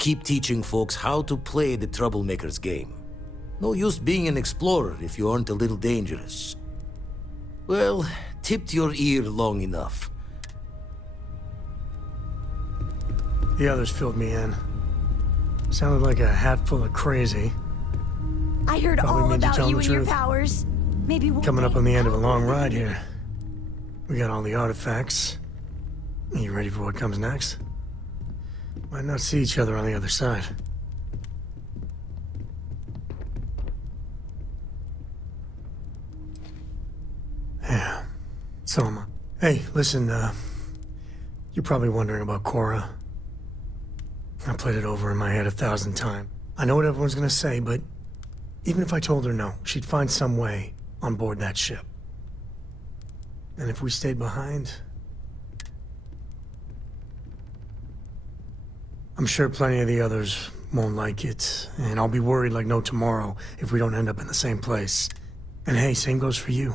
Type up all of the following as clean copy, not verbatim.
keep teaching folks how to play the troublemaker's game. No use being an explorer if you aren't a little dangerous. Well, tipped your ear long enough. The others filled me in. Sounded like a hat full of crazy. I heard Probably all means you about tell you the and your truth. powers. Maybe one Coming up day on the end of a I'll long know ride you. here. We got all the artifacts. Are you ready for what comes next? Might not see each other on the other side. Yeah, so am I. Hey, listen, you're probably wondering about Cora. I played it over in my head 1,000 times. I know what everyone's gonna say, but even if I told her no, she'd find some way on board that ship. And if we stayed behind, I'm sure plenty of the others won't like it, and I'll be worried like no tomorrow if we don't end up in the same place. And hey, same goes for you.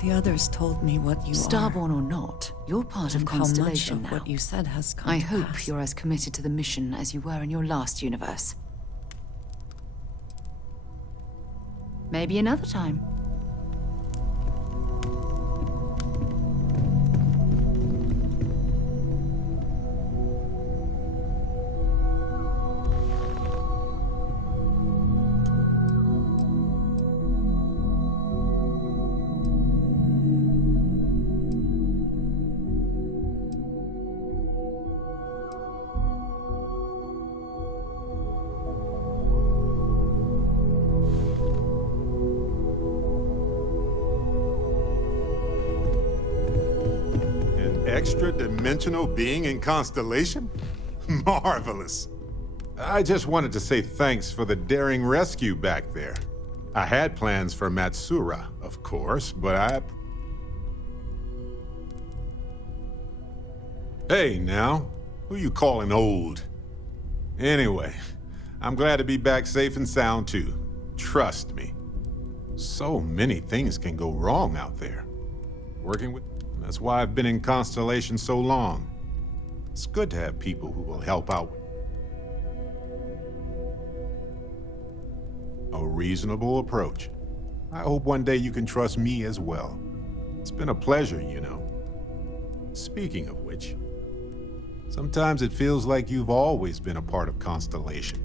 The others told me what you Starborn or not, you're part of and how Constellation much now. of what you said has come I to hope pass. you're as committed to the mission as you were in your last universe. Maybe another time. Extra-dimensional being in Constellation? Marvelous. I just wanted to say thanks for the daring rescue back there. I had plans for Matsura, of course, but Hey, now. Who you calling old? Anyway, I'm glad to be back safe and sound, too. Trust me. So many things can go wrong out there. Working with... That's why I've been in Constellation so long. It's good to have people who will help out. A reasonable approach. I hope one day you can trust me as well. It's been a pleasure, you know. Speaking of which, sometimes it feels like you've always been a part of Constellation.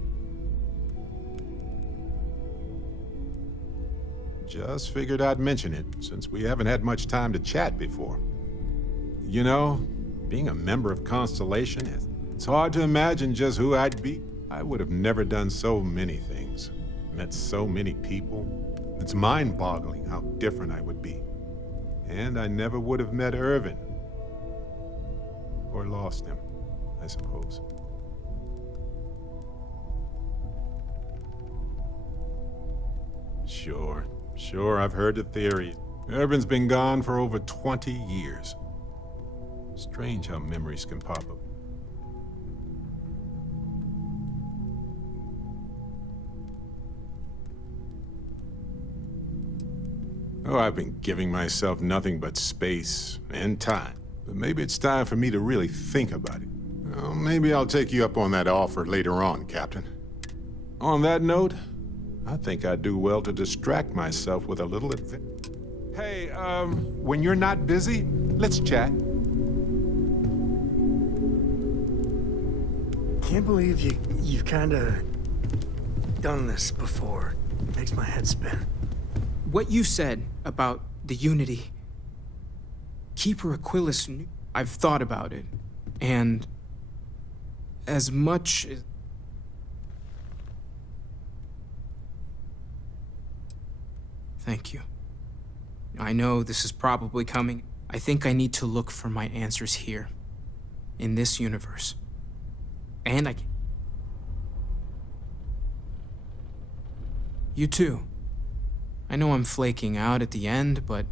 Just figured I'd mention it, since we haven't had much time to chat before. You know, being a member of Constellation, it's hard to imagine just who I'd be. I would have never done so many things, met so many people. It's mind-boggling how different I would be. And I never would have met Irvin. Or lost him, I suppose. Sure, I've heard the theory. Irvin's been gone for over 20 years. Strange how memories can pop up. Oh, I've been giving myself nothing but space and time. But maybe it's time for me to really think about it. Well, maybe I'll take you up on that offer later on, Captain. On that note, I think I'd do well to distract myself with a little Hey, when you're not busy, let's chat. Can't believe you've kinda done this before. Makes my head spin. What you said about the Unity, Keeper Aquilus knew. I've thought about it, and as much as... Thank you. I know this is probably coming. I think I need to look for my answers here, in this universe. And I can... You too. I know I'm flaking out at the end, but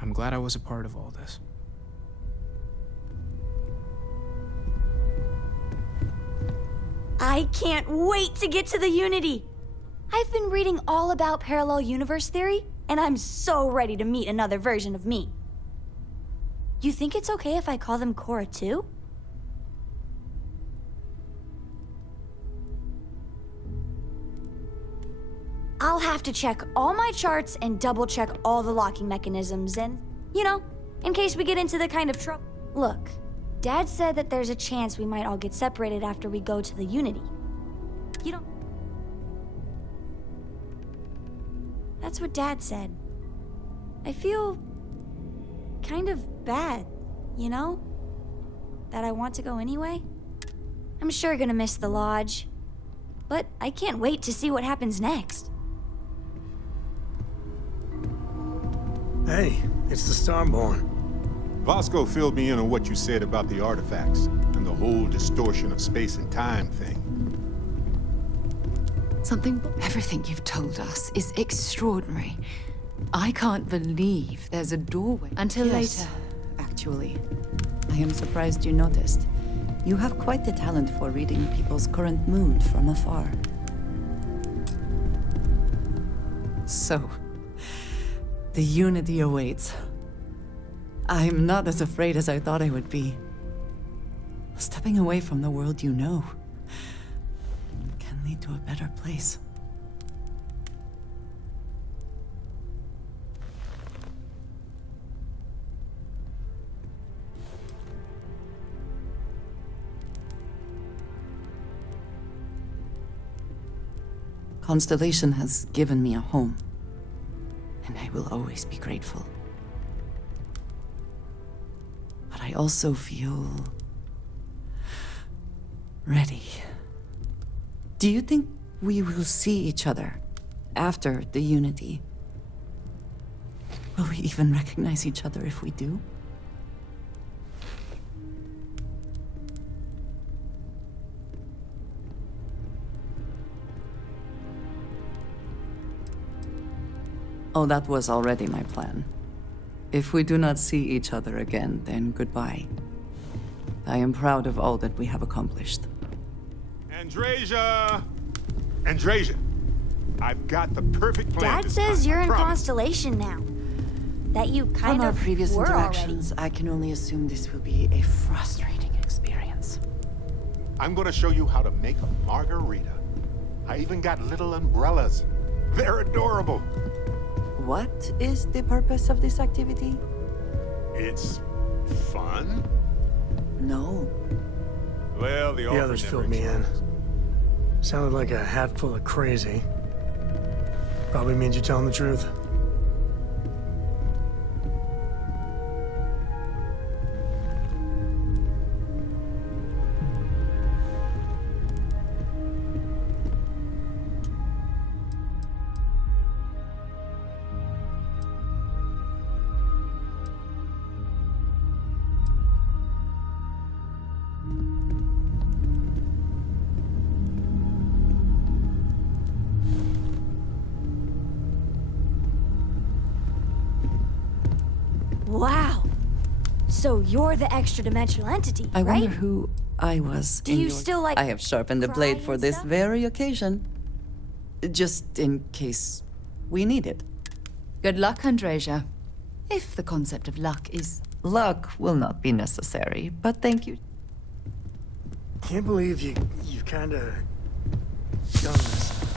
I'm glad I was a part of all this. I can't wait to get to the Unity! I've been reading all about parallel universe theory, and I'm so ready to meet another version of me. You think it's okay if I call them Cora too? I'll have to check all my charts and double check all the locking mechanisms and, in case we get into the kind of trouble. Look, Dad said that there's a chance we might all get separated after we go to the Unity. You don't... That's what Dad said. I feel kind of bad, that I want to go anyway. I'm sure gonna miss the lodge, but I can't wait to see what happens next. Hey, it's the Starborn. Vasco filled me in on what you said about the artifacts and the whole distortion of space and time thing. Everything you've told us is extraordinary. I can't believe there's a doorway. Until later, actually. I am surprised you noticed. You have quite the talent for reading people's current mood from afar. So, the Unity awaits. I'm not as afraid as I thought I would be. Stepping away from the world you know can lead to a better place. Constellation has given me a home, and I will always be grateful. But I also feel ready. Do you think we will see each other after the Unity? Will we even recognize each other if we do? Oh, that was already my plan. If we do not see each other again, then goodbye. I am proud of all that we have accomplished. Andrasia! Andrasia! I've got the perfect plan. Dad this says time, you're I in promise. Constellation now. That you kind From our of previous were interactions, I can only assume this will be a frustrating experience. I'm gonna show you how to make a margarita. I even got little umbrellas. They're adorable. What is the purpose of this activity? It's fun. No. Well, the The others filled me in. Sounded like a hat full of crazy. Probably means you're telling the truth. Wow. So you're the extra-dimensional entity, I right? wonder who I was. Do in you your- still, like, I have sharpened the cry blade and for this stuff? very occasion. Just in case we need it. Good luck, Andrasia. If the concept of luck is... Luck will not be necessary, but thank you. Can't believe you've kind of done this before.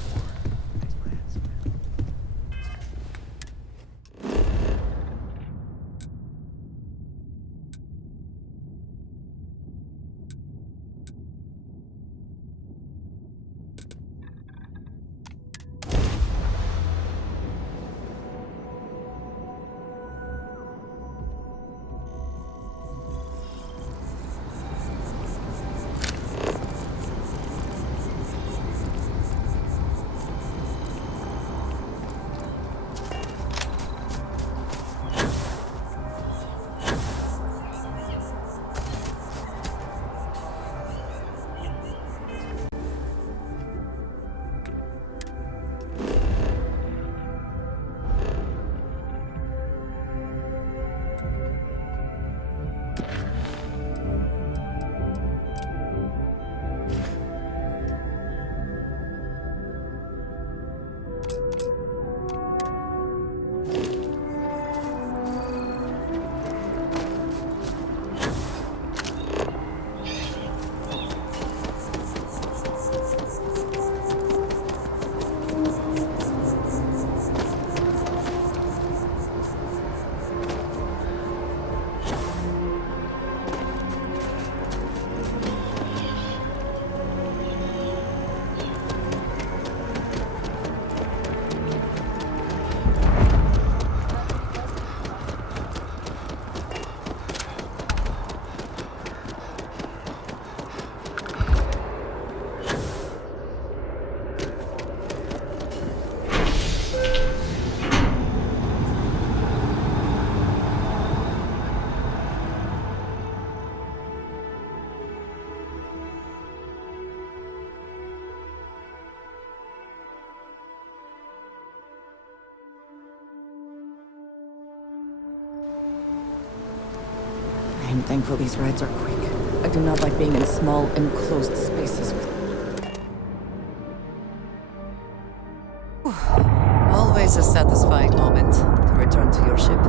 I am thankful these rides are quick. I do not like being in small, enclosed spaces with... Always a satisfying moment to return to your ship.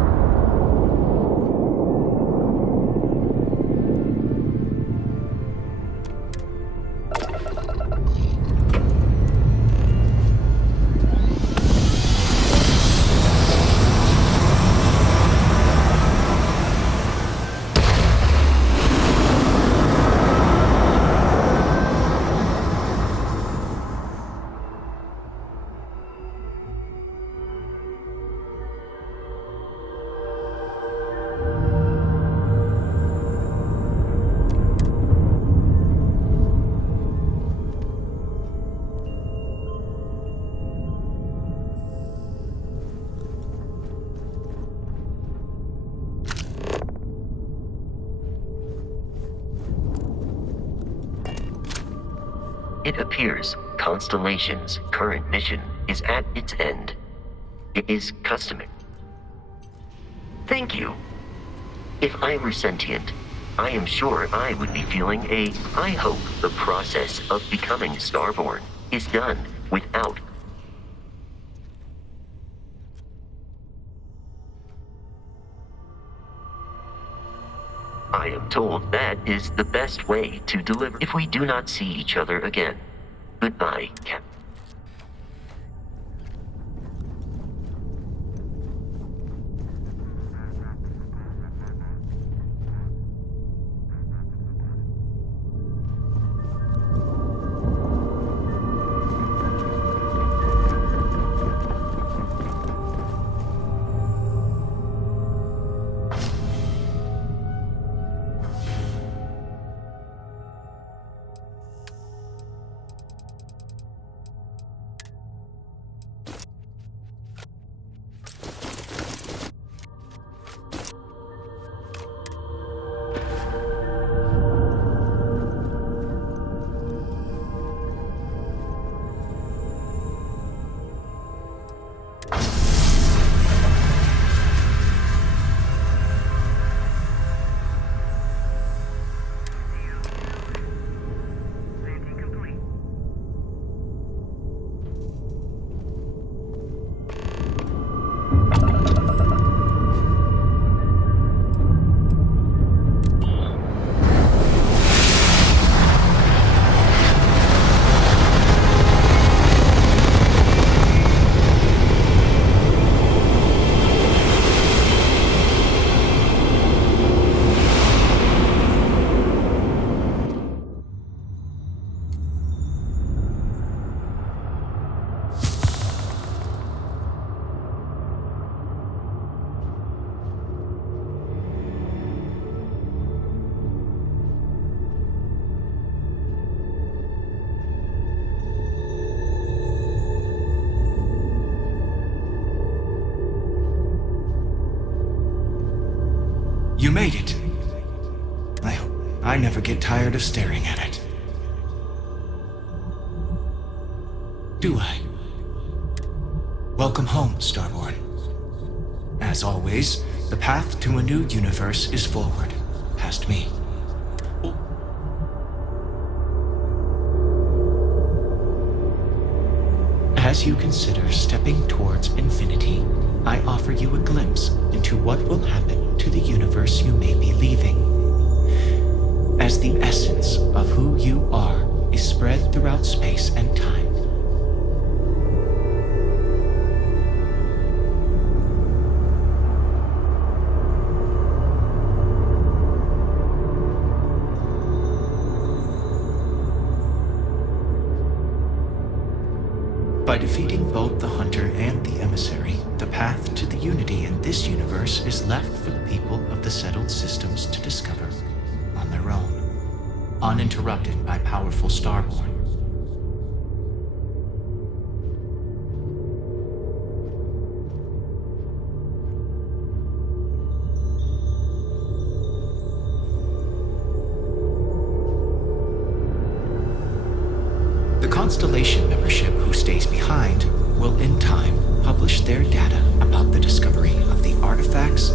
It appears Constellation's current mission is at its end. It is customary. Thank you. If I were sentient, I am sure I would be feeling I hope the process of becoming Starborn is done without. I am told that is the best way to deliver if we do not see each other again. Goodbye, Captain. You made it. I hope I never get tired of staring at it. Do I? Welcome home, Starborn. As always, the path to a new universe is forward, past me. As you consider stepping towards infinity, I offer you a glimpse into what will happen to the universe you may be leaving. As the essence of who you are is spread throughout space and time. By defeating both the Hunter and the Emissary, the path to the unity in this universe is left for the people of the settled systems to discover on their own, uninterrupted by powerful Starborn. The Constellation membership who stays behind will in time publish their data about the discovery of the artifacts